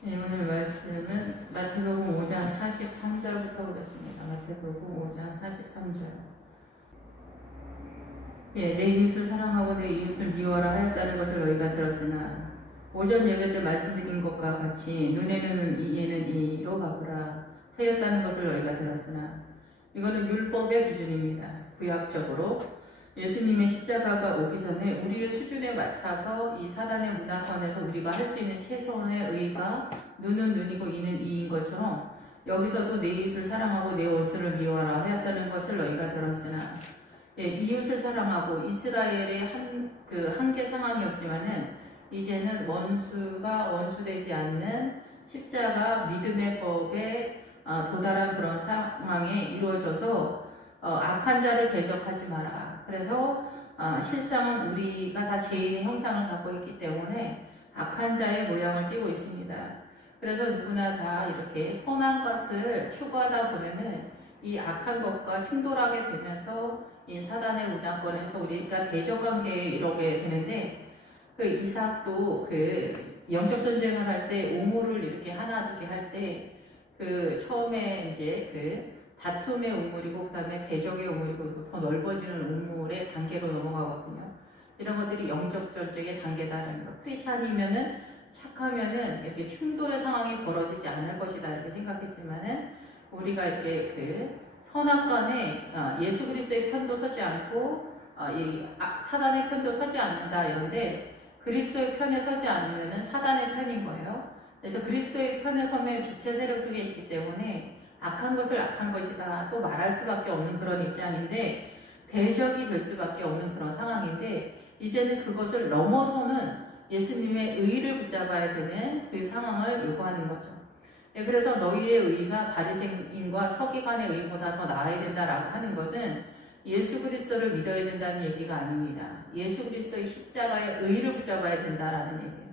네, 오늘 말씀은 마태복음 5장 43절부터 보겠습니다. 마태복음 5장 43절. 예, 내 이웃을 사랑하고 내 이웃을 미워라 하였다는 것을 너희가 들었으나 오전 예배 때 말씀드린 것과 같이 눈에는 이에는 이로 가보라 하였다는 것을 너희가 들었으나 이거는 율법의 기준입니다. 구약적으로 예수님의 십자가가 오기 전에 우리의 수준에 맞춰서 이 사단의 문화권에서 우리가 할 수 있는 최소한의 의가 눈은 눈이고 이는 이인 것처럼 여기서도 내 이웃을 사랑하고 내 원수를 미워하라 하였다는 것을 너희가 들었으나 예, 이웃을 사랑하고 이스라엘의 한계 상황이었지만은 이제는 원수가 원수되지 않는 십자가 믿음의 법에 도달한 그런 상황에 이루어져서 악한 자를 대적하지 마라. 그래서 실상은 우리가 다 죄인의 형상을 갖고 있기 때문에 악한 자의 모양을 띠고 있습니다. 그래서 누구나 다 이렇게 선한 것을 추구하다 보면은 이 악한 것과 충돌하게 되면서 이 사단의 문화권에서 우리가 대적관계에 이르게 되는데 그 이삭도 그 영적 전쟁을 할 때 우물을 이렇게 하나 두게 할 때 그 처음에 이제 그 다툼의 우물이고 그 다음에 대적의 우물이고 더 넓어지는 우물의 단계로 넘어가거든요. 이런 것들이 영적 전쟁의 단계다라는 거. 크리스찬이면은 착하면은 이렇게 충돌의 상황이 벌어지지 않을 것이다 이렇게 생각했지만은 우리가 이렇게 그 선악간에 예수 그리스도의 편도 서지 않고 사단의 편도 서지 않는다 이런데 그리스도의 편에 서지 않으면은 사단의 편인 거예요. 그래서 그리스도의 편에 서면 빛의 세력 속에 있기 때문에 악한 것을 악한 것이다 또 말할 수밖에 없는 그런 입장인데 대적이 될 수밖에 없는 그런 상황인데 이제는 그것을 넘어서는 예수님의 의를 붙잡아야 되는 그 상황을 요구하는 거죠. 그래서 너희의 의가 바리새인과 서기관의 의보다 더 나아야 된다라고 하는 것은 예수 그리스도를 믿어야 된다는 얘기가 아닙니다. 예수 그리스도의 십자가의 의를 붙잡아야 된다라는 얘기예요.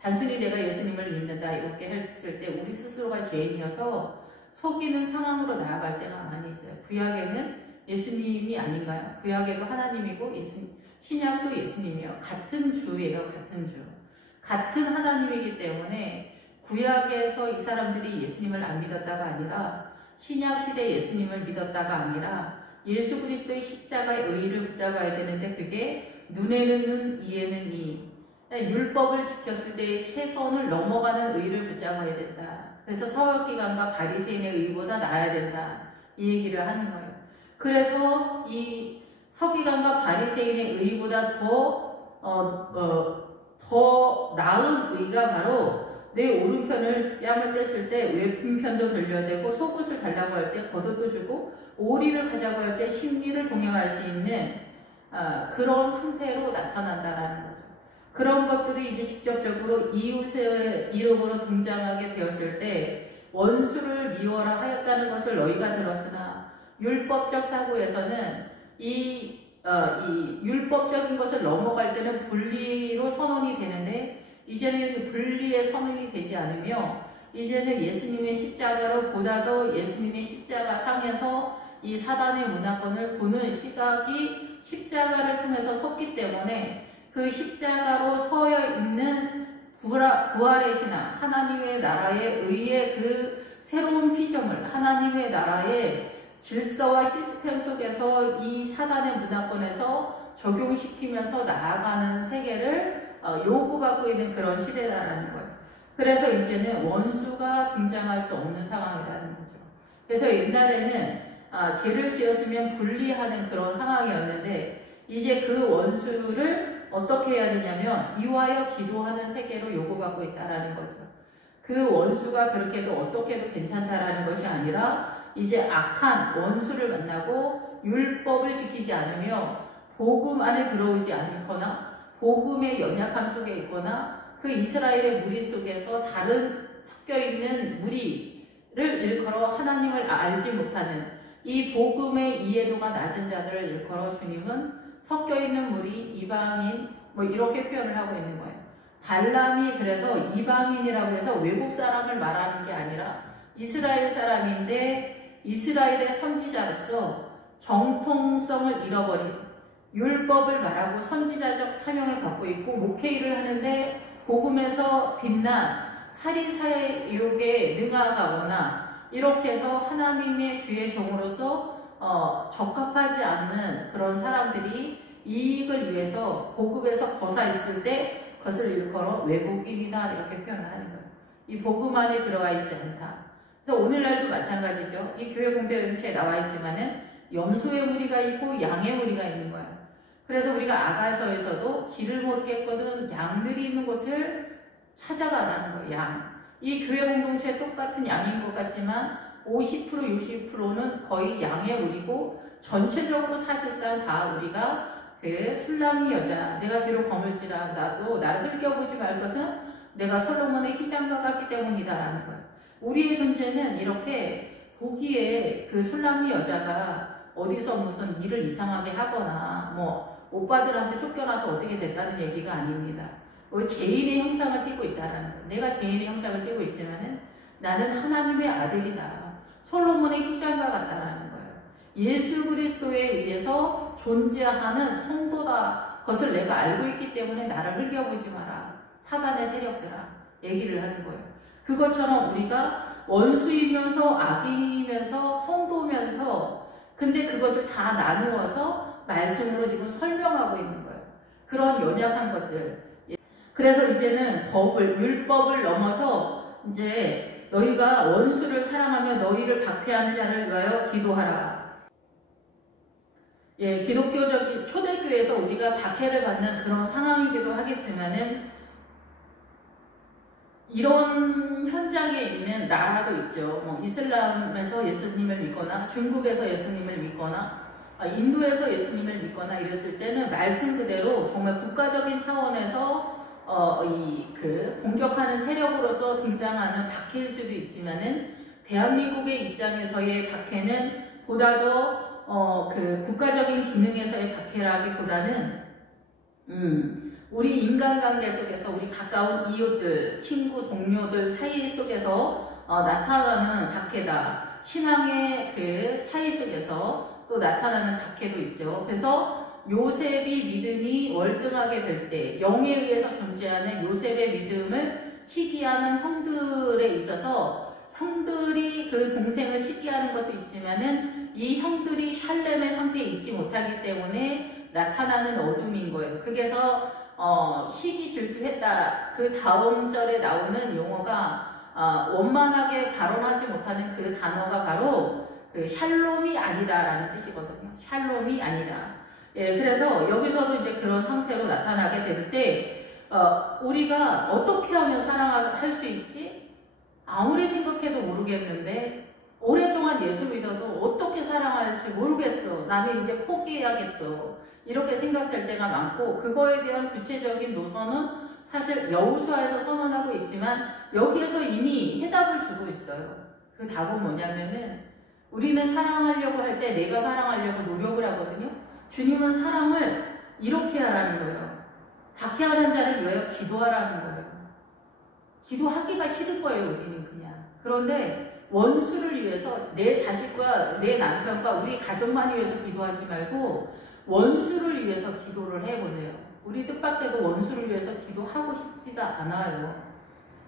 단순히 내가 예수님을 믿는다 이렇게 했을 때 우리 스스로가 죄인이어서 속이는 상황으로 나아갈 때가 많이 있어요. 구약에는 예수님이 아닌가요? 구약에도 하나님이고 신약도 예수님이에요. 같은 주예요. 같은 주. 같은 하나님이기 때문에 구약에서 이 사람들이 예수님을 안 믿었다가 아니라 신약 시대 예수님을 믿었다가 아니라 예수 그리스도의 십자가의 의의를 붙잡아야 되는데 그게 눈에는 눈, 이에는 이. 율법을 지켰을 때의 최선을 넘어가는 의의를 붙잡아야 된다. 그래서 서기관과 바리새인의 의의보다 나아야 된다. 이 얘기를 하는 거예요. 그래서 이 서기관과 바리새인의 의의보다 더 나은 의의가 바로 내 오른편을 뺨을 뗐을 때 왼편도 돌려야 되고 속옷을 달라고 할 때 겉옷도 주고 오리를 가자고 할 때 심리를 동행할 수 있는 그런 상태로 나타난다라는 거죠. 그런 것들이 이제 직접적으로 이웃의 이름으로 등장하게 되었을 때 원수를 미워라 하였다는 것을 너희가 들었으나 율법적 사고에서는 이 율법적인 것을 넘어갈 때는 분리로 선언이 되는데 이제는 분리의 선언이 되지 않으며 이제는 예수님의 십자가로 보다 더 예수님의 십자가 상에서 이 사단의 문화권을 보는 시각이 십자가를 통해서 섰기 때문에 그 십자가로 서여 있는 부활의 신앙, 하나님의 나라의 의의 그 새로운 피조물, 하나님의 나라의 질서와 시스템 속에서 이 사단의 문화권에서 적용시키면서 나아가는 세계를 요구받고 있는 그런 시대라는 거예요. 그래서 이제는 원수가 등장할 수 없는 상황이라는 거죠. 그래서 옛날에는 죄를 지었으면 분리하는 그런 상황이었는데 이제 그 원수를 어떻게 해야 되냐면 위하여 기도하는 세계로 요구받고 있다라는 거죠. 그 원수가 그렇게 해도 어떻게 해도 괜찮다라는 것이 아니라 이제 악한 원수를 만나고 율법을 지키지 않으며 복음 안에 들어오지 않거나 복음의 연약함 속에 있거나 그 이스라엘의 무리 속에서 다른 섞여있는 무리를 일컬어 하나님을 알지 못하는 이 복음의 이해도가 낮은 자들을 일컬어 주님은 섞여있는 무리, 이방인 뭐 이렇게 표현을 하고 있는 거예요. 발람이 그래서 이방인이라고 해서 외국 사람을 말하는 게 아니라 이스라엘 사람인데 이스라엘의 선지자로서 정통성을 잃어버린 율법을 말하고 선지자적 사명을 갖고 있고 목회 일을 하는데 복음에서 빛난 살인사욕에 능하거나 이렇게 해서 하나님의 주의 종으로서 적합하지 않는 그런 사람들이 이익을 위해서 복음에서 거사 있을 때 그것을 일컬어 외국인이다 이렇게 표현을 하는 거예요. 이 복음 안에 들어와 있지 않다. 그래서 오늘날도 마찬가지죠. 이 교회 공동체에 나와 있지만은 염소의 무리가 있고 양의 무리가 있는 거예요. 그래서 우리가 아가서에서도 길을 모르겠거든 양들이 있는 곳을 찾아가라는 거예요. 양. 이 교회 공동체에 똑같은 양인 것 같지만 50% 60%는 거의 양의 무리고 전체적으로 사실상 다 우리가 그 술람이 여자 내가 비록 거물지라 나도 나를 흘겨보지 말 것은 내가 솔로몬의 희장과 같기 때문이다라는 거예요. 우리의 존재는 이렇게 보기에 그 술람이 여자가 어디서 무슨 일을 이상하게 하거나 뭐 오빠들한테 쫓겨나서 어떻게 됐다는 얘기가 아닙니다. 제일의 형상을 띠고 있다라는 거예요. 내가 제일의 형상을 띠고 있지만은 나는 하나님의 아들이다. 솔로몬의 희장과 같다라는 거예요. 예수 그리스도에 의해서 존재하는 성도다. 그것을 내가 알고 있기 때문에 나를 흘겨보지 마라. 사단의 세력들아. 얘기를 하는 거예요. 그것처럼 우리가 원수이면서 악인이면서 성도면서 근데 그것을 다 나누어서 말씀으로 지금 설명하고 있는 거예요. 그런 연약한 것들. 그래서 이제는 율법을 넘어서 이제 너희가 원수를 사랑하며 너희를 박해하는 자를 위하여 기도하라. 예, 기독교적인 초대교회에서 우리가 박해를 받는 그런 상황이기도 하겠지만은 이런 현장에 있는 나라도 있죠. 뭐 이슬람에서 예수님을 믿거나 중국에서 예수님을 믿거나 인도에서 예수님을 믿거나 이랬을 때는 말씀 그대로 정말 국가적인 차원에서 공격하는 세력으로서 등장하는 박해일 수도 있지만은 대한민국의 입장에서의 박해는 보다 더 국가적인 기능에서의 박해라기보다는 우리 인간관계 속에서 우리 가까운 이웃들, 친구, 동료들 사이 속에서 나타나는 박해다. 신앙의 그 차이 속에서 또 나타나는 박해도 있죠. 그래서 요셉이 믿음이 월등하게 될 때 영에 의해서 존재하는 요셉의 믿음을 시기하는 형들에 있어서 형들이 그 동생을 시기하는 것도 있지만은 이 형들이 샬렘의 상태에 있지 못하기 때문에 나타나는 어둠인 거예요. 그래서 시기 질투했다. 그 다음 절에 나오는 용어가 원만하게 발언하지 못하는 그 단어가 바로 그 샬롬이 아니다라는 뜻이거든요. 샬롬이 아니다. 예, 그래서 여기서도 이제 그런 상태로 나타나게 될 때 우리가 어떻게 하면 사랑할 수 있지? 아무리 생각해도 모르겠는데 오랫동안 예수 믿어도 어떻게 사랑할지 모르겠어. 나는 이제 포기해야겠어. 이렇게 생각될 때가 많고 그거에 대한 구체적인 노선은 사실 여호수아에서 선언하고 있지만 여기에서 이미 해답을 주고 있어요. 그 답은 뭐냐면은 우리는 사랑하려고 할 때 내가 사랑하려고 노력을 하거든요. 주님은 사랑을 이렇게 하라는 거예요. 박해하는 자를 위하여 기도하라는 거예요. 기도하기가 싫은 거예요. 우리는 그냥. 그런데 원수를 위해서 내 자식과 내 남편과 우리 가족만 위해서 기도하지 말고 원수를 위해서 기도를 해보세요. 우리 뜻밖에도 원수를 위해서 기도하고 싶지가 않아요.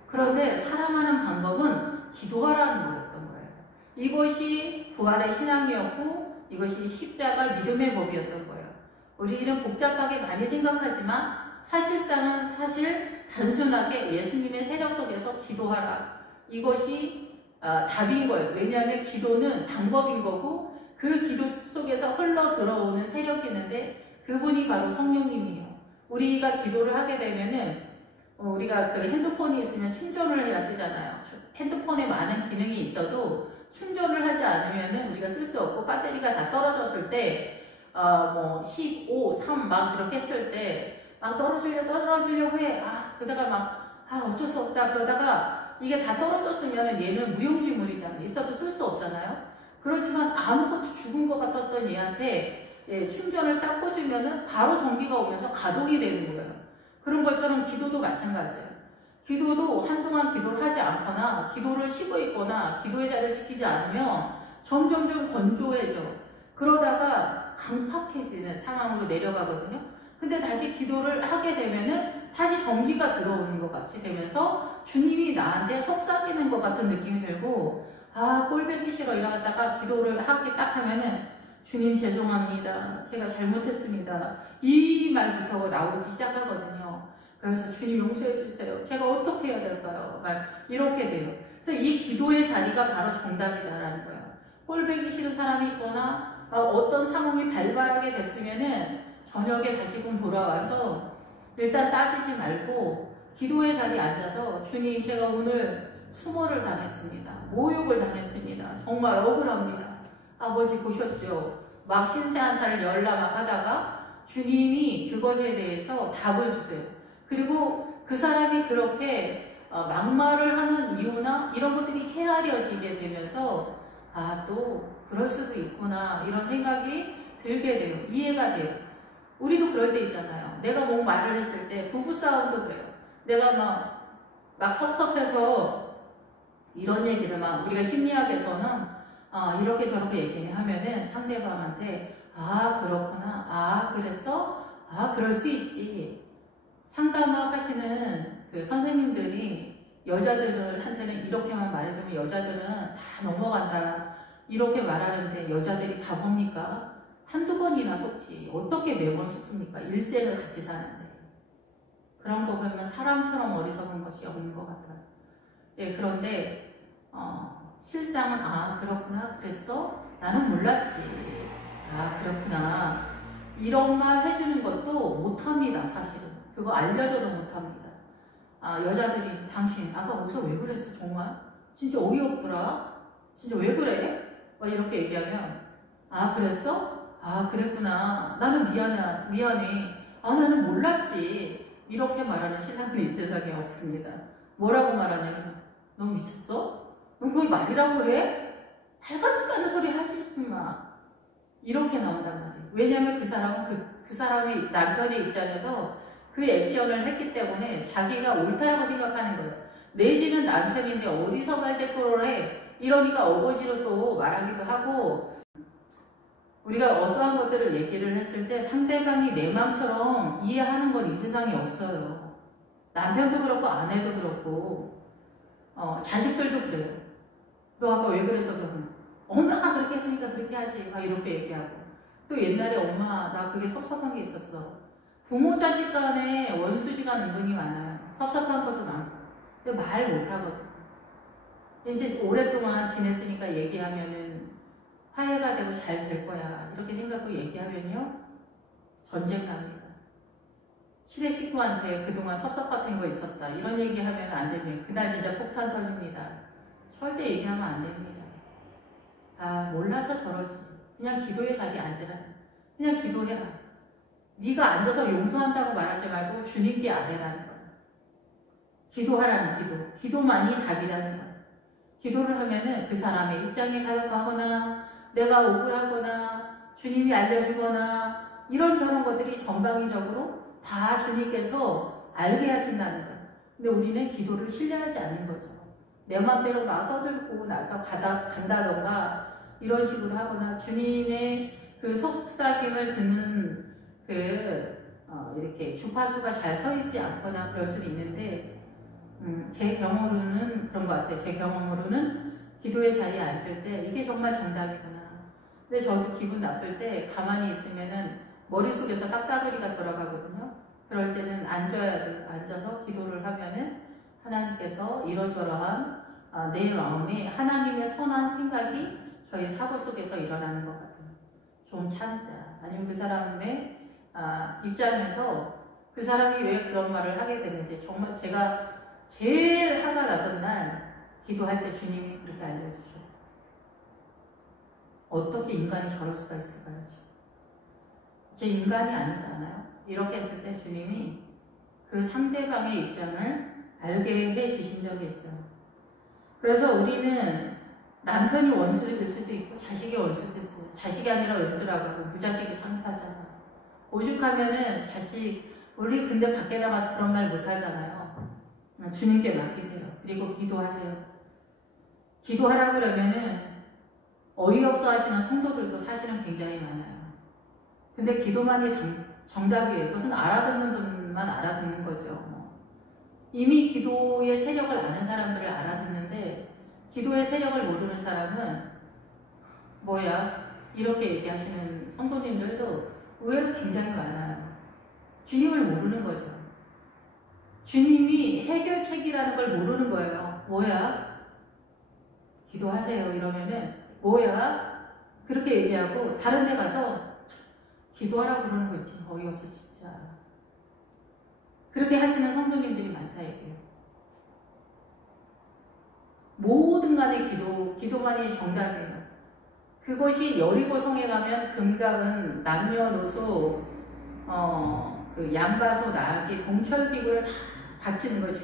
그런데 사랑하는 방법은 기도하라는 거였던 거예요. 이것이 부활의 신앙이었고 이것이 십자가 믿음의 법이었던 거예요. 우리는 복잡하게 많이 생각하지만 사실상은 단순하게 예수님의 세력 속에서 기도하라. 이것이 답인 거예요. 왜냐하면 기도는 방법인 거고 그 기도 속에서 흘러 들어오는 세력이 있는데 그분이 바로 성령님이에요. 우리가 기도를 하게 되면은 우리가 그 핸드폰이 있으면 충전을 해야 쓰잖아요. 핸드폰에 많은 기능이 있어도 충전을 하지 않으면은 우리가 쓸 수 없고 배터리가 다 떨어졌을 때 15, 3 막 그렇게 했을 때 막 떨어지려고 해. 그러다가 어쩔 수 없다. 그러다가 이게 다 떨어졌으면은 얘는 무용지물이잖아요. 있어도 쓸 수 없잖아요. 그렇지만 아무것도 죽은 것 같았던 얘한테 충전을 딱 꽂으면은 바로 전기가 오면서 가동이 되는 거예요. 그런 것처럼 기도도 마찬가지예요. 기도도 한동안 기도를 하지 않거나 기도를 쉬고 있거나 기도의 자리를 지키지 않으면 점점점 건조해져. 그러다가 강팍해지는 상황으로 내려가거든요. 근데 다시 기도를 하게 되면은 다시 전기가 들어오는 것 같이 되면서 주님이 나한테 속삭이는 것 같은 느낌이 들고, 아, 꼴보기 싫어 이러다가 기도를 하기 딱 하면은 주님 죄송합니다. 제가 잘못했습니다. 이 말부터 나오기 시작하거든요. 그래서 주님 용서해 주세요. 제가 어떻게 해야 될까요? 막 이렇게 돼요. 그래서 이 기도의 자리가 바로 정답이다라는 거예요. 꼴보기 싫은 사람이 있거나 어떤 상황이 발발하게 됐으면은 저녁에 다시금 돌아와서 일단 따지지 말고 기도의 자리에 앉아서 주님 제가 오늘 수모를 당했습니다. 모욕을 당했습니다. 정말 억울합니다. 아버지 보셨죠? 막 신세한탄을 열라 막 하다가 주님이 그것에 대해서 답을 주세요. 그리고 그 사람이 그렇게 막말을 하는 이유나 이런 것들이 헤아려지게 되면서 아, 또 그럴 수도 있구나 이런 생각이 들게 돼요. 이해가 돼요. 우리도 그럴 때 있잖아요. 내가 뭐 말을 했을 때 부부싸움도 그래요. 내가 막 섭섭해서 이런 얘기를 막 우리가 심리학에서는 이렇게 저렇게 얘기하면은 상대방한테 아 그렇구나 아 그랬어 아 그럴 수 있지 상담학 하시는 그 선생님들이 여자들한테는 이렇게만 말해주면 여자들은 다 넘어간다 이렇게 말하는데 여자들이 바보입니까? 한두 번이나 속지 어떻게 매번 속습니까? 일생을 같이 사는데 그런 거 보면 사람처럼 어리석은 것이 없는 것 같아요. 예, 그런데 실상은 아 그렇구나 그랬어? 나는 몰랐지. 아 그렇구나. 이런 말 해주는 것도 못합니다. 사실은. 그거 알려줘도 못합니다. 여자들이 당신 아까 거기서 왜 그랬어 정말? 진짜 어이없더라. 진짜 왜 그래? 막 이렇게 얘기하면 아 그랬어? 아 그랬구나. 나는 미안해. 아 나는 몰랐지. 이렇게 말하는 신랑이 이 세상에 없습니다. 뭐라고 말하냐면 너 미쳤어? 너 그걸 말이라고 해? 발같이 까는 소리 하지 마. 이렇게 나온단 말이에요. 왜냐하면 그 사람은 그 사람의 남편의 입장에서 그 액션을 했기 때문에 자기가 옳다라고 생각하는 거예요. 내지는 남편인데 어디서 말대꾸를 해? 이러니까 어거지로 또 말하기도 하고 우리가 어떠한 것들을 얘기를 했을 때 상대방이 내 마음처럼 이해하는 건 이 세상에 없어요. 남편도 그렇고 아내도 그렇고 자식들도 그래요. 너 아까 왜 그래서 그러면 엄마가 그렇게 했으니까 그렇게 하지 막 이렇게 얘기하고 또 옛날에 엄마 나 그게 섭섭한 게 있었어. 부모 자식 간에 원수지가 은근히 많아요. 섭섭한 것도 많고 근데 말 못하거든. 이제 오랫동안 지냈으니까 얘기하면은 화해가 되고 잘 될 거야 이렇게 생각하고 얘기하면요 전쟁 납니다. 시댁 식구한테 그동안 섭섭한 거 있었다 이런 얘기하면 안 됩니다. 그날 진짜 폭탄 터집니다. 절대 얘기하면 안 됩니다. 아 몰라서 저러지. 그냥 기도의 자리에 앉으라. 그냥 기도해라. 네가 앉아서 용서한다고 말하지 말고 주님께 아뢰라는 거야. 기도하라는 기도. 기도만이 답이라는 거야. 기도를 하면은 그 사람의 입장에 가거나 내가 억울하거나 주님이 알려주거나 이런저런 것들이 전방위적으로 다 주님께서 알게 하신다는 거예요. 근데 우리는 기도를 신뢰하지 않는 거죠. 내 맘대로 막 떠들고 나서 간다던가 이런 식으로 하거나 주님의 그 속삭임을 듣는 이렇게 주파수가 잘 서있지 않거나 그럴 수도 있는데 제 경험으로는 그런 것 같아요. 제 경험으로는 기도의 자리에 앉을 때 이게 정말 정답이구나. 근데 저도 기분 나쁠 때 가만히 있으면은 머릿속에서 딱따구리가 돌아가거든요. 그럴 때는 앉아야 돼요. 앉아서 기도를 하면은 하나님께서 이러저러한 내 마음에 하나님의 선한 생각이 저희 사고 속에서 일어나는 것 같아요. 좀 참자. 아니면 그 사람의 입장에서 그 사람이 왜 그런 말을 하게 되는지 정말 제가 제일 화가 나던 날 기도할 때 주님이 그렇게 알려주셨어요. 어떻게 인간이 저럴 수가 있을까요? 제 인간이 아니잖아요. 이렇게 했을 때 주님이 그 상대방의 입장을 알게 해주신 적이 있어요. 그래서 우리는 남편이 원수일 수도 있고 자식이 원수일 수도 있어요. 자식이 아니라 원수라고 하고 무자식이 상하잖아. 오죽하면은 자식 우리 근데 밖에 나가서 그런 말 못하잖아요. 주님께 맡기세요. 그리고 기도하세요. 기도하라고 그러면은 어이없어 하시는 성도들도 사실은 굉장히 많아요. 근데 기도만이 정답이에요. 그것은 알아듣는 사람들만 알아듣는 거죠. 이미 기도의 세력을 아는 사람들을 알아듣는데 기도의 세력을 모르는 사람은 뭐야? 이렇게 얘기하시는 성도님들도 의외로 굉장히 많아요. 주님을 모르는 거죠. 주님이 해결책이라는 걸 모르는 거예요. 뭐야? 기도하세요. 이러면은 뭐야? 그렇게 얘기하고 다른 데 가서 기도하라고 그러는 거 있지. 어이없어 진짜. 그렇게 하시는 성도님들이 많다 얘기해요. 모든 간의 기도만이 정답이에요. 그것이 여리고성에 가면 금강은 남녀노소 그 양가소 나귀 동철기구를 다 바치는 거예요.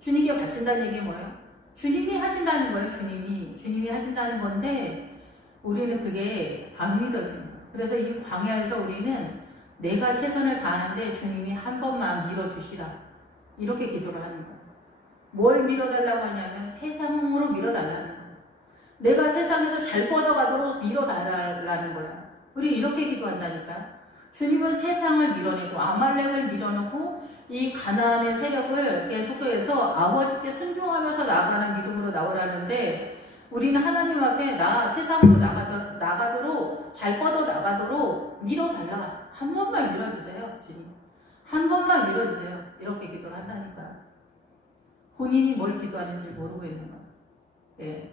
주님께 바친다는 얘기 뭐예요? 주님이 하신다는 거예요. 주님이 하신다는 건데 우리는 그게 안 믿어지는 거예요. 그래서 이 광야에서 우리는 내가 최선을 다하는데 주님이 한 번만 밀어주시라 이렇게 기도를 하는 거예요. 뭘 밀어달라고 하냐면 세상으로 밀어달라는 거예요. 내가 세상에서 잘 뻗어가도록 밀어달라는 거야. 우리 이렇게 기도한다니까. 주님은 세상을 밀어내고 아말렉을 밀어내고 이 가나안의 세력을 계속해서 아버지께 순종하면서 나아가는 믿음으로 나오라는데 우리는 하나님 앞에 나 세상으로 나가도록 잘 뻗어 나가도록 밀어달라. 한 번만 밀어주세요. 주님. 한 번만 밀어주세요. 이렇게 기도를 한다니까. 본인이 뭘 기도하는지 모르고 있는 거예요. 예.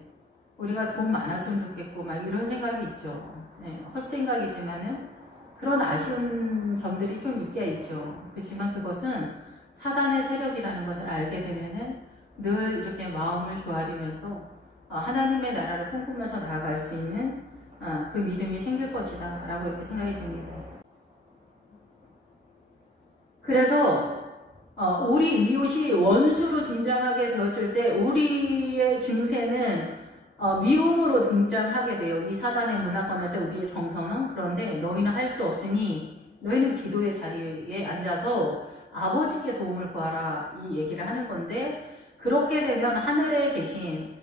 우리가 돈 많았으면 좋겠고 막 이런 생각이 있죠. 예. 헛생각이지만은 그런 아쉬운 점들이 좀 있죠. 그렇지만 그것은 사단의 세력이라는 것을 알게 되면은 늘 이렇게 마음을 조아리면서 하나님의 나라를 꿈꾸면서 나아갈 수 있는 그 믿음이 생길 것이다 라고 이렇게 생각이 듭니다. 그래서 우리 이웃이 원수로 등장하게 되었을 때 우리의 증세는 미움으로 등장하게 돼요. 이 사단의 문화권에서 우리의 정서는. 그런데 너희는 할 수 없으니 너희는 기도의 자리에 앉아서 아버지께 도움을 구하라 이 얘기를 하는 건데 그렇게 되면 하늘에 계신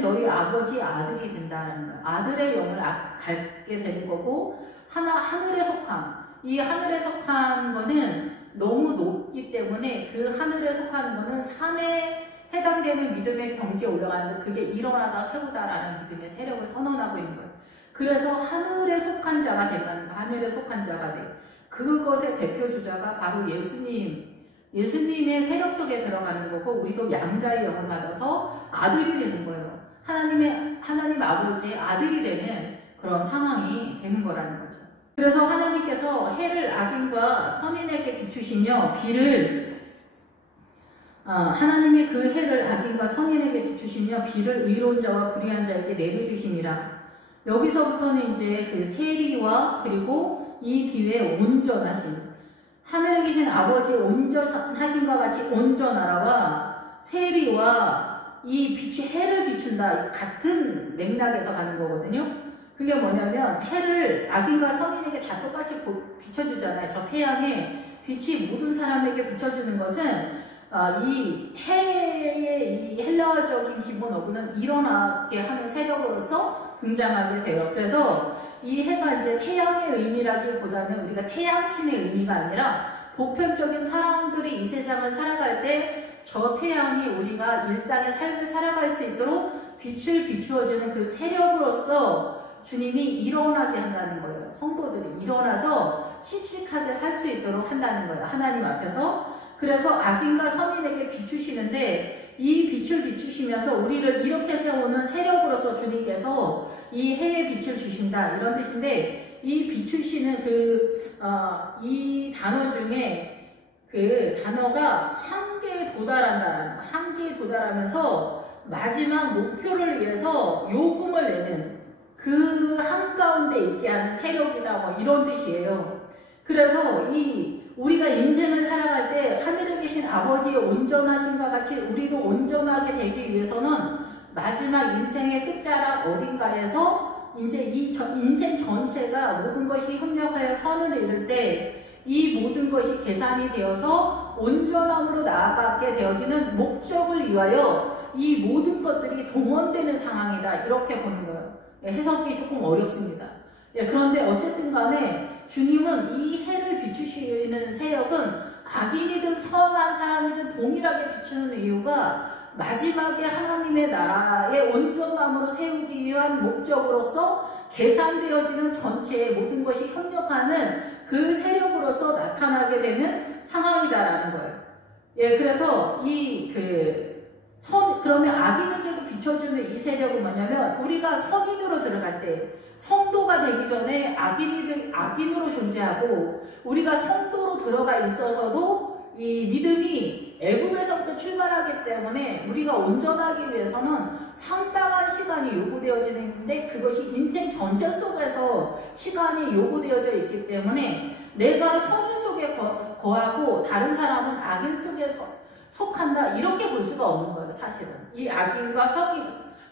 너희 아버지 아들이 된다는 거예요. 아들의 영을 갖게 되는 거고 하늘에 속함. 이 하늘에 속한 거는 너무 높기 때문에 그 하늘에 속하는 거는 산에 해당되는 믿음의 경지에 올라가는데 그게 일어나다 세우다라는 믿음의 세력을 선언하고 있는 거예요. 그래서 하늘에 속한 자가 된다는 거예요. 하늘에 속한 자가 돼. 그것의 대표 주자가 바로 예수님의 세력 속에 들어가는 거고 우리도 양자의 영을 받아서 아들이 되는 거예요. 하나님 아버지의 아들이 되는 그런 상황이 되는 거라는 거죠. 그래서 하나님께서 해를 악인과 선인에게 비추시며 하나님이 그 해를 악인과 선인에게 비추시며 비를 의로운 자와 불의한 자에게 내려주심이라. 여기서부터는 이제 그 세리와 그리고 이 뒤에 온전하신 하늘에 계신 아버지 온전하신과 같이 온전하라와 세리와 이 해를 비춘다 같은 맥락에서 가는 거거든요. 그게 뭐냐면 해를 악인과 선인에게 다 똑같이 비춰주잖아요. 저 태양에 빛이 모든 사람에게 비춰주는 것은 이 해의 이 헬라어적인 기본 어구는 일어나게 하는 세력으로서 등장하게 돼요. 그래서 이 해가 이제 태양의 의미라기보다는 우리가 태양신의 의미가 아니라 보편적인 사람들이 이 세상을 살아갈 때 저 태양이 우리가 일상의 삶을 살아갈 수 있도록 빛을 비추어주는 그 세력으로서 주님이 일어나게 한다는 거예요. 성도들이 일어나서 씩씩하게 살 수 있도록 한다는 거예요. 하나님 앞에서. 그래서 악인과 선인에게 비추시는데 이 빛을 비추시면서 우리를 이렇게 세우는 세력으로서 주님께서 이 해에 빛을 주신다 이런 뜻인데 이 비추시는 이 단어 중에 그 단어가 한계에 도달하면서 마지막 목표를 위해서 요금을 내는 그 한가운데 있게 하는 세력이다 뭐 이런 뜻이에요. 그래서 우리가 인생을 살아갈 때 하늘에 계신 아버지의 온전하심과 같이 우리도 온전하게 되기 위해서는 마지막 인생의 끝자락 어딘가에서 이제 이 인생 전체가 모든 것이 협력하여 선을 이룰 때 이 모든 것이 계산이 되어서 온전함으로 나아가게 되어지는 목적을 위하여 이 모든 것들이 동원되는 상황이다 이렇게 보는 거예요. 해석이 조금 어렵습니다. 그런데 어쨌든 간에 주님은 이 해를 비추시는 세력은 악인이든 선한 사람이든 동일하게 비추는 이유가 마지막에 하나님의 나라의 온전함으로 세우기 위한 목적으로서 계산되어지는 전체의 모든 것이 협력하는 그 세력으로서 나타나게 되는 상황이다라는 거예요. 예, 그래서 그러면 악인에게도 비춰주는 이 세력은 뭐냐면, 우리가 선인으로 들어갈 때, 성도가 되기 전에 악인으로 존재하고, 우리가 성도로 들어가 있어서도 이 믿음이 애굽에서부터 출발하기 때문에 우리가 온전하기 위해서는 상당한 시간이 요구되어지는데, 그것이 인생 전체 속에서 시간이 요구되어져 있기 때문에 내가 선인 속에 거하고 다른 사람은 악인 속에 속한다, 이렇게 볼 수가 없는 거예요. 사실은 이 악인과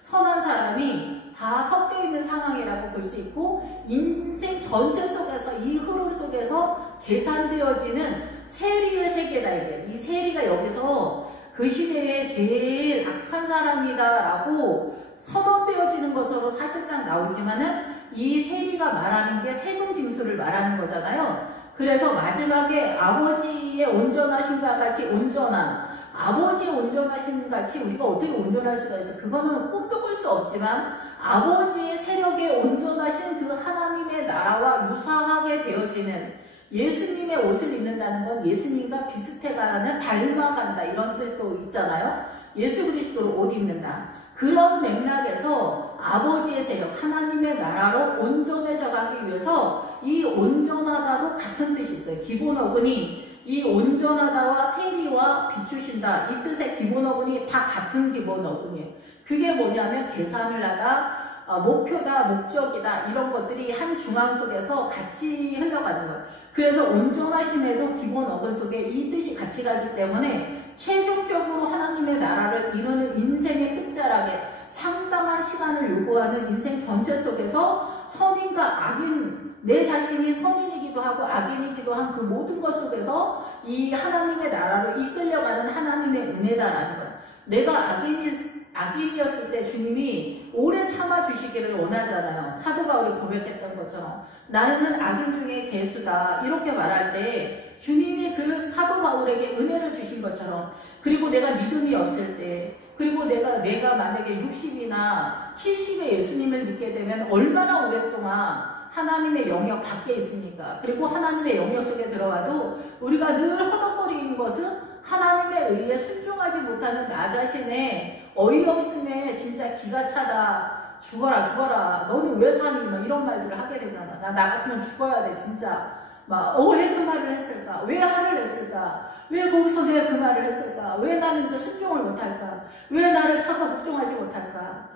선한 사람이 다 섞여 있는 상황이라고 볼 수 있고, 인생 전체 속에서 이 흐름 속에서 계산되어지는 세리의 세계다. 이 세리가 여기서 그 시대에 제일 악한 사람이다라고 선언되어지는 것으로 사실상 나오지만은, 이 세리가 말하는 게 세금징수를 말하는 거잖아요. 그래서 마지막에 아버지의 온전하심과 같이 아버지의 온전하심 같이 우리가 어떻게 온전할 수가 있어? 그거는 꿈도 꿀 수 없지만, 아버지의 세력에 온전하신 그 하나님의 나라와 유사하게 되어지는, 예수님의 옷을 입는다는 건 예수님과 비슷해가는, 닮아간다, 이런 뜻도 있잖아요. 예수 그리스도로 옷 입는다. 그런 맥락에서 아버지의 세력, 하나님의 나라로 온전해져 가기 위해서, 이 온전하다도 같은 뜻이 있어요. 기본 어근이 이 온전하다와 세리와 비추신다, 이 뜻의 기본 어근이 다 같은 기본 어근이에요. 그게 뭐냐면 계산을 하다, 목표다, 목적이다, 이런 것들이 한 중앙 속에서 같이 흘러가는 거예요. 그래서 온전하심에도 기본 어근 속에 이 뜻이 같이 가기 때문에 최종적으로 하나님의 나라를 이루는 인생의 끝자락에 상당한 시간을 요구하는 인생 전체 속에서 선인과 악인, 내 자신이 선인이기도 하고 악인이기도 한 그 모든 것 속에서 이 하나님의 나라로 이끌려가는 하나님의 은혜다라는 거예요. 내가 악인이었을 때 주님이 오래 참아주시기를 원하잖아요. 사도 바울이 고백했던 것처럼 나는 악인 중에 괴수다, 이렇게 말할 때 주님이 그 사도 바울에게 은혜를 주신 것처럼, 그리고 내가 믿음이 없을 때, 그리고 내가 만약에 60이나 70에 예수님을 믿게 되면 얼마나 오랫동안 하나님의 영역 밖에 있습니까? 그리고 하나님의 영역 속에 들어와도 우리가 늘 허덕거리는 것은 하나님의 의에 순종하지 못하는 나 자신의 어이없음에 진짜 기가 차다, 죽어라, 너는 왜 사니? 막 이런 말들을 하게 되잖아. 나 같으면 죽어야 돼, 진짜. 왜 그 말을 했을까? 왜 화를 냈을까? 왜 거기서 왜 그 말을 했을까? 왜 나는 그 순종을 못할까? 왜 나를 쳐서 복종하지 못할까?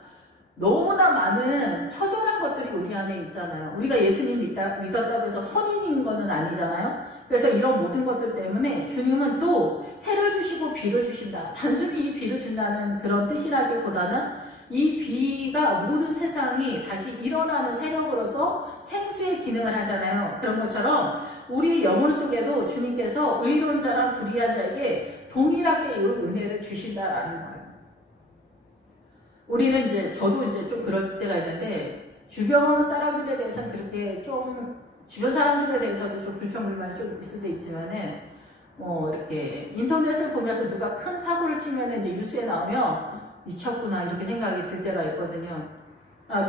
너무나 많은 처절한 것들이 우리 안에 있잖아요. 우리가 예수님 믿었다고 해서 선인인 거는 아니잖아요. 그래서 이런 모든 것들 때문에 주님은 또 해를 주시고 비를 주신다. 단순히 이 비를 준다는 그런 뜻이라기보다는 이 비가 모든 세상이 다시 일어나는 세력으로서 생수의 기능을 하잖아요. 그런 것처럼 우리의 영혼 속에도 주님께서 의로운 자랑 불의한 자에게 동일하게 이 은혜를 주신다라는 거예요. 우리는 저도 좀 그럴 때가 있는데, 주변 사람들에 대해서는 그렇게 좀, 주변 사람들에 대해서도 좀 불평불만 좀 있을 때 있지만은, 이렇게 인터넷을 보면서 누가 큰 사고를 치면은 이제 뉴스에 나오면 미쳤구나, 이렇게 생각이 들 때가 있거든요.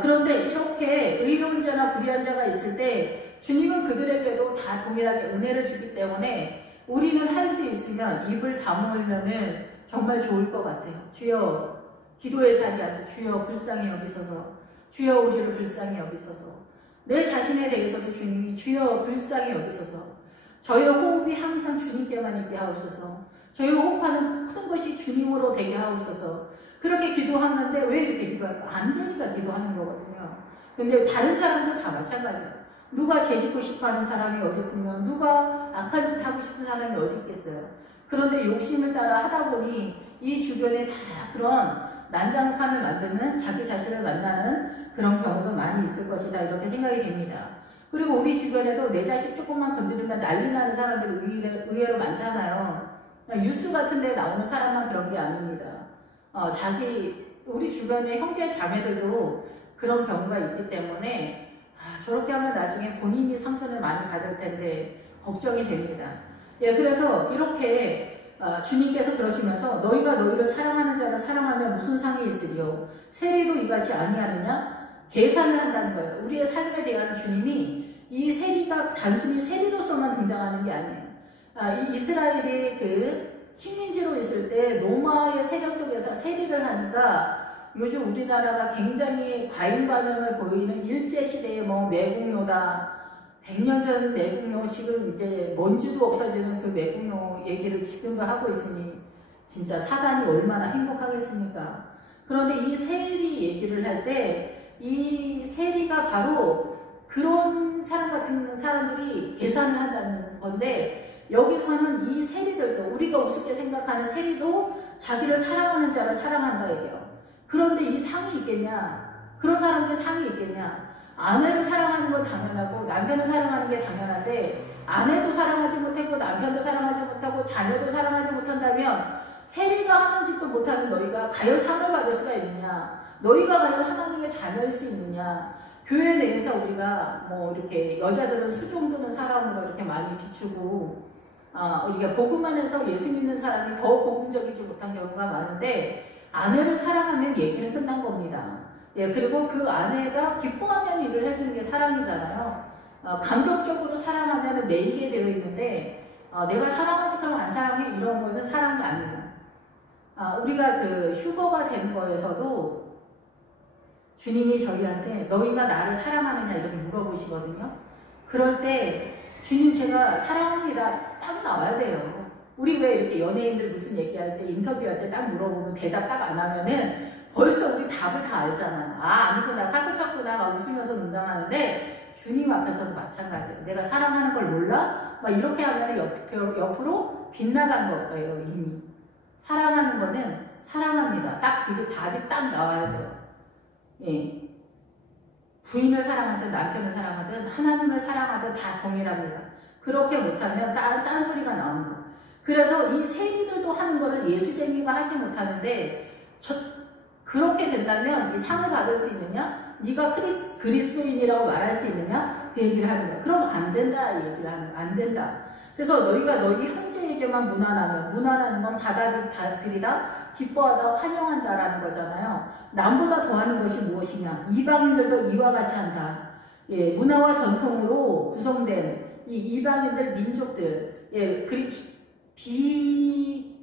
그런데 이렇게 의로운 자나 불의한 자가 있을 때, 주님은 그들에게도 다 동일하게 은혜를 주기 때문에, 우리는 할 수 있으면 입을 다물면은 정말 좋을 것 같아요. 주여, 기도의 자리에 앉아 주여 불쌍히 여기소서, 주여 우리를 불쌍히 여기소서, 내 자신에 대해서도 주님이 주여 불쌍히 여기소서, 저의 호흡이 항상 주님께만 있게 하옵소서, 저희 호흡하는 모든 것이 주님으로 되게 하옵소서. 그렇게 기도하는데 왜 이렇게 기도할까? 안 되니까 기도하는 거거든요. 근데 다른 사람도 다 마찬가지예요. 누가 죄 짓고 싶어하는 사람이 어디 있으면, 누가 악한 짓 하고 싶은 사람이 어디 있겠어요. 그런데 욕심을 따라 하다 보니 이 주변에 다 그런 난장판을 만드는, 자기 자신을 만나는 그런 경우도 많이 있을 것이다, 이렇게 생각이 됩니다. 그리고 우리 주변에도 내 자식 조금만 건드리면 난리 나는 사람들이 의외로 많잖아요. 뉴스 같은 데 나오는 사람만 그런 게 아닙니다. 우리 주변의 형제 자매들도 그런 경우가 있기 때문에 저렇게 하면 나중에 본인이 상처를 많이 받을 텐데 걱정이 됩니다. 예, 그래서 이렇게 주님께서 그러시면서 너희가 너희를 사랑하는 자를 사랑하면 무슨 상이 있으리요? 세리도 이같이 아니하느냐? 계산을 한다는 거예요. 우리의 삶에 대한 주님이 이 세리가 단순히 세리로서만 등장하는 게 아니에요. 이 이스라엘이 그 식민지로 있을 때 로마의 세력 속에서 세리를 하니까 요즘 우리나라가 굉장히 과잉 반응을 보이는 일제시대의 뭐 매국노다, 100년 전 매국노, 지금 이제 먼지도 없어지는 그 매국노 얘기를 지금도 하고 있으니 진짜 사단이 얼마나 행복하겠습니까? 그런데 이 세리 얘기를 할 때 이 세리가 바로 그런 사람 같은 사람들이 계산을 한다는 건데, 여기서는 이 세리들도, 우리가 우습게 생각하는 세리도 자기를 사랑하는 자를 사랑한다 얘기예요. 그런데 이 상이 있겠냐? 그런 사람들의 상이 있겠냐? 아내를 사랑하는 건 당연하고 남편을 사랑하는 게 당연한데, 아내도 사랑하지 못하고 남편도 사랑하지 못하고 자녀도 사랑하지 못한다면 세리가 하는 짓도 못하는 너희가 과연 상을 받을 수가 있느냐? 너희가 과연 하나님의 자녀일 수 있느냐? 교회 내에서 우리가 뭐 이렇게 여자들은 수종드는 사람으로 이렇게 많이 비추고, 우리가 복음 안에서 예수 믿는 사람이 더 복음적이지 못한 경우가 많은데, 아내를 사랑하면 얘기는 끝난 겁니다. 예, 그리고 그 아내가 기뻐하면 일을 해주는 게 사랑이잖아요. 감정적으로 사랑하면 매이게 되어 있는데, 내가 사랑하지 그럼 안 사랑해? 이런 거는 사랑이 아니에요. 우리가 그 휴거가 된 거에서도 주님이 저희한테 너희가 나를 사랑하느냐 이렇게 물어보시거든요. 그럴 때 주님 제가 사랑합니다 딱 나와야 돼요. 우리 왜 이렇게 연예인들 무슨 얘기할 때 인터뷰할 때 딱 물어보면 대답 딱 안 하면은 벌써 우리 답을 다 알잖아. 아니구나, 사고 쳤구나 막 웃으면서 농담하는데 주님 앞에서도 마찬가지예요. 내가 사랑하는 걸 몰라? 막 이렇게 하면 옆으로 빗나간 거예요. 이미 사랑하는 거는 사랑합니다. 딱 그게 답이 딱 나와야 돼요. 예. 부인을 사랑하든 남편을 사랑하든 하나님을 사랑하든 다 동일합니다. 그렇게 못하면 딴 소리가 나오는 거예요. 그래서 이 세리들도 하는 거를 예수쟁이가 하지 못하는데, 그렇게 된다면 이 상을 받을 수 있느냐? 네가 그리스도인이라고 말할 수 있느냐? 그 얘기를 하는 거야. 그럼 안 된다 이 얘기를 하는 거야. 안 된다. 그래서 너희가 너희 형제에게만 무난하면, 무난하는 건 받아들이다, 기뻐하다, 환영한다라는 거잖아요. 남보다 더하는 것이 무엇이냐? 이방인들도 이와 같이 한다. 예, 문화와 전통으로 구성된 이 이방인들 민족들, 예,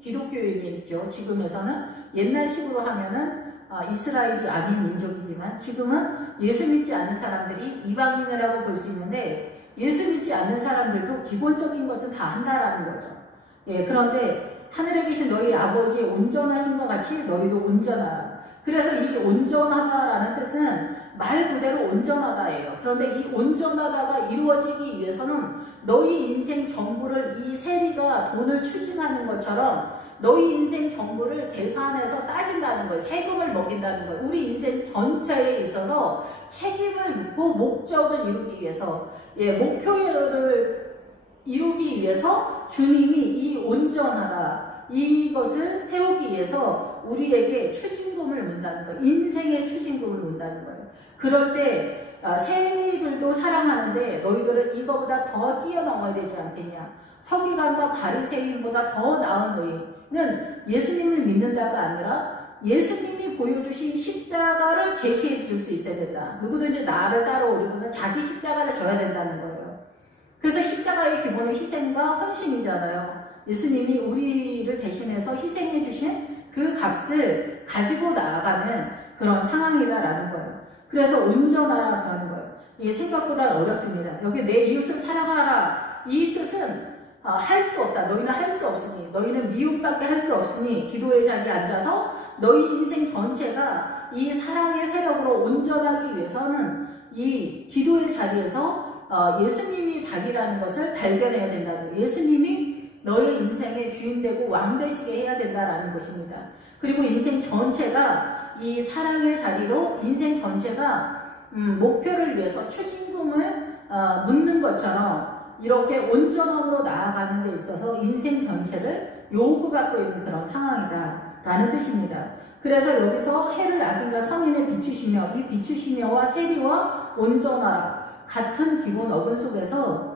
비기독교인이죠. 지금에서는 옛날식으로 하면은 이스라엘이 아닌 민족이지만 지금은 예수 믿지 않는 사람들이 이방인이라고 볼 수 있는데, 예수 믿지 않는 사람들도 기본적인 것은 다 한다라는 거죠. 예, 그런데 하늘에 계신 너희 아버지 온전하신 것 같이 너희도 온전하라. 그래서 이 온전하다라는 뜻은 말 그대로 온전하다예요. 그런데 이 온전하다가 이루어지기 위해서는 너희 인생 전부를 이 세리가 돈을 추징하는 것처럼 너희 인생 전부를 계산해서 따진다는 거예요. 세금을 먹인다는 거예요. 우리 인생 전체에 있어서 책임을 묻고 목적을 이루기 위해서, 예, 목표를 이루기 위해서 주님이 이 온전하다, 이것을 세우기 위해서 우리에게 추징금을 문다는 거예요. 인생의 추징금을 문다는 거예요. 그럴 때 세리들도 사랑하는데 너희들은 이거보다 더 뛰어넘어야 되지 않겠냐. 서기관과 바리새인보다 더 나은 의는 예수님을 믿는다가 아니라 예수님이 보여주신 십자가를 제시해 줄 수 있어야 된다. 누구든지 나를 따라오려면 자기 십자가를 져야 된다는 거예요. 그래서 십자가의 기본은 희생과 헌신이잖아요. 예수님이 우리를 대신해서 희생해 주신 그 값을 가지고 나아가는 그런 상황이다라는 거예요. 그래서 온전하라 그러는 거예요. 이게 생각보다 어렵습니다. 여기 내 이웃을 사랑하라, 이 뜻은 할 수 없다. 너희는 할 수 없으니, 너희는 미움밖에 할 수 없으니 기도의 자리에 앉아서 너희 인생 전체가 이 사랑의 세력으로 온전하기 위해서는 이 기도의 자리에서 예수님이 답이라는 것을 발견해야 된다는 거예요. 예수님이 너의 인생의 주인 되고 왕 되시게 해야 된다라는 것입니다. 그리고 인생 전체가 이 사랑의 자리로, 인생 전체가 목표를 위해서 추징금을 묻는 것처럼 이렇게 온전함으로 나아가는 데 있어서 인생 전체를 요구받고 있는 그런 상황이다라는 뜻입니다. 그래서 여기서 해를 악인과 선인을 비추시며, 이 비추시며와 세리와 온전하라 같은 기본 어근 속에서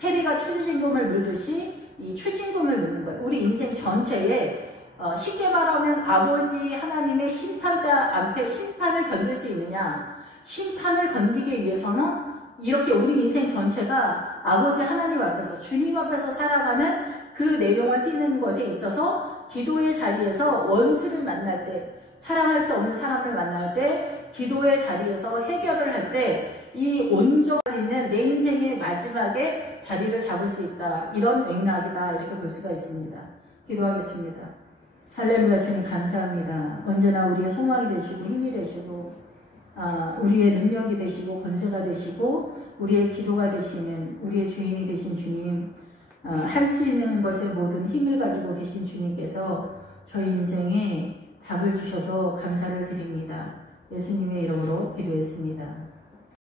세리가 추징금을 물듯이 이 추징금을 묻는 거예요. 우리 인생 전체에 쉽게 말하면 아버지 하나님의 심판대 앞에 심판을 견딜 수 있느냐, 심판을 견디기 위해서는 이렇게 우리 인생 전체가 아버지 하나님 앞에서 주님 앞에서 살아가는 그 내용을 띠는 것에 있어서 기도의 자리에서 원수를 만날 때, 사랑할 수 없는 사람을 만날 때, 기도의 자리에서 해결을 할 때 이 온전할 수 있는 내 인생의 마지막에 자리를 잡을 수 있다. 이런 맥락이다. 이렇게 볼 수가 있습니다. 기도하겠습니다. 할렐루야. 주님 감사합니다. 언제나 우리의 소망이 되시고 힘이 되시고 우리의 능력이 되시고 권세가 되시고 우리의 기도가 되시는 우리의 주인이 되신 주님, 할 수 있는 것에 모든 힘을 가지고 계신 주님께서 저희 인생에 답을 주셔서 감사를 드립니다. 예수님의 이름으로 기도했습니다.